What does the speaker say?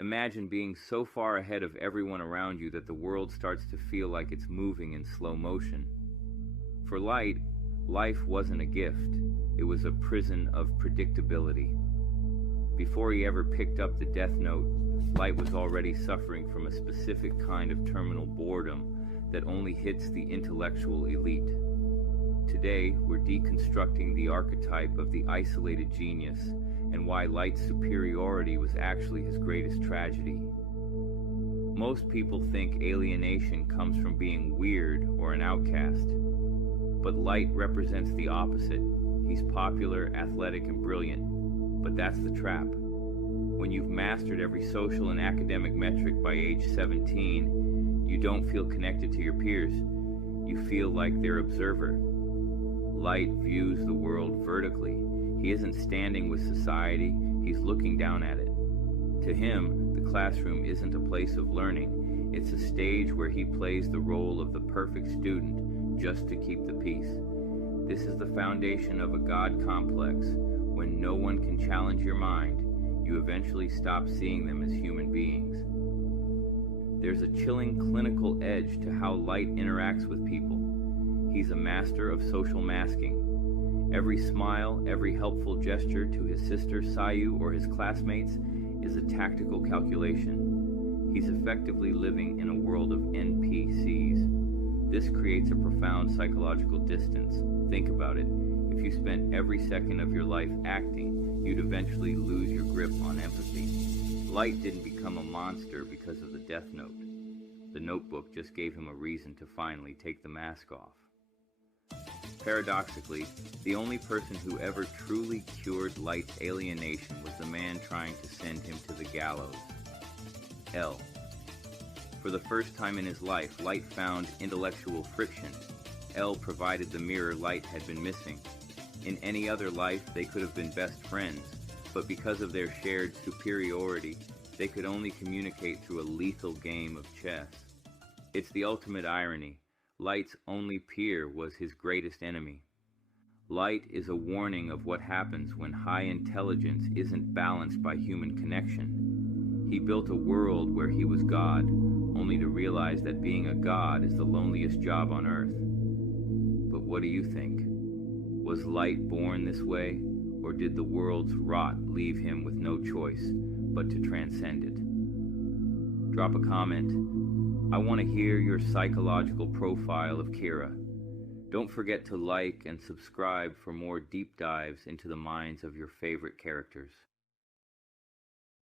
Imagine being so far ahead of everyone around you that the world starts to feel like it's moving in slow motion. For Light, life wasn't a gift, it was a prison of predictability. Before he ever picked up the Death Note, Light was already suffering from a specific kind of terminal boredom that only hits the intellectual elite. Today, we're deconstructing the archetype of the isolated genius and why Light's superiority was actually his greatest tragedy. Most people think alienation comes from being weird or an outcast. But Light represents the opposite. He's popular, athletic, and brilliant. But that's the trap. When you've mastered every social and academic metric by age 17, you don't feel connected to your peers. You feel like their observer. Light views the world vertically. He isn't standing with society, he's looking down at it. To him, the classroom isn't a place of learning. It's a stage where he plays the role of the perfect student just to keep the peace. This is the foundation of a God complex. When no one can challenge your mind, you eventually stop seeing them as human beings. There's a chilling clinical edge to how Light interacts with people. He's a master of social masking. Every smile, every helpful gesture to his sister Sayu or his classmates is a tactical calculation. He's effectively living in a world of NPCs. This creates a profound psychological distance. Think about it. If you spent every second of your life acting, you'd eventually lose your grip on empathy. Light didn't become a monster because of the Death Note. The notebook just gave him a reason to finally take the mask off. Paradoxically, the only person who ever truly cured Light's alienation was the man trying to send him to the gallows. L. For the first time in his life, Light found intellectual friction. L provided the mirror Light had been missing. In any other life, they could have been best friends, but because of their shared superiority, they could only communicate through a lethal game of chess. It's the ultimate irony. Light's only peer was his greatest enemy. Light is a warning of what happens when high intelligence isn't balanced by human connection. He built a world where he was God, only to realize that being a god is the loneliest job on earth. But what do you think? Was Light born this way, or did the world's rot leave him with no choice but to transcend it? Drop a comment. I want to hear your psychological profile of Kira. Don't forget to like and subscribe for more deep dives into the minds of your favorite characters.